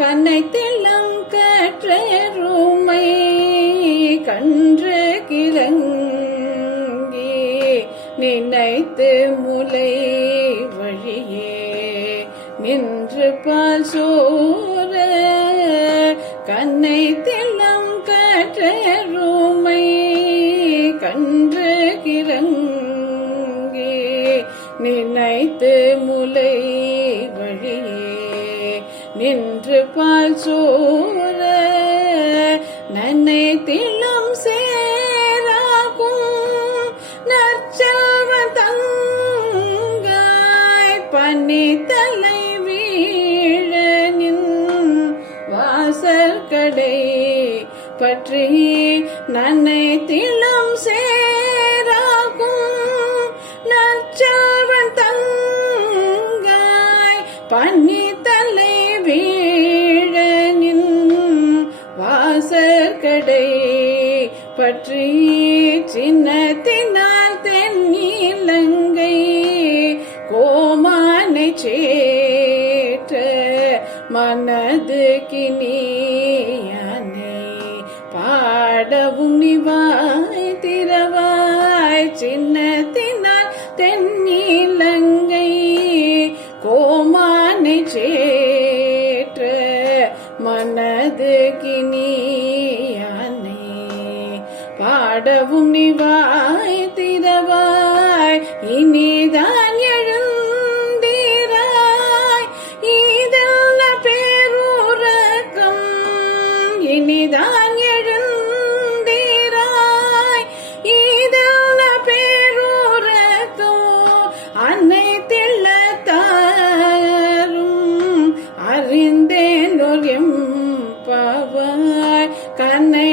கனைத்தெல்லாம் கற்றருமை கன்று கிறங்கி நினைத்து முலை வழியே நின்று பால் சோர கனைத்தெல்லாம் கற்றருமை கன்று கிறங்கி நினைத்து முலை வழியே நின்று பால் சோர நன்னைத்திலும் சேராகும் நற்செல்வ தங்காய் பனி தலை வீழ நின் வாசற்கடை பற்றி நன்னைத்திலும் சேராகும் நற்செல்வ தங்காய் பனி தலை வீழ நின் வாசற்கடை பற்றி சின்னத்தினால் தென்னிலங்கை கோமானை சேற்ற மனது கினியானை பாடவும் நிவாய் திரவாய் சின்னத்தினால் தென்னிலங்கை கோமானை சேற்ற மனது கினியானை பாடவும் நிவாய் திரவாய் இனிதான் எழுந்திராய் இதெல்ல பேருறக்கம் இனிதான் எழுந்திராய் இதெல்ல பேருறக்கம் அன்னை திள்ளத்தாரும் அறிந்தேன் எம் பாவாய் கண்ணை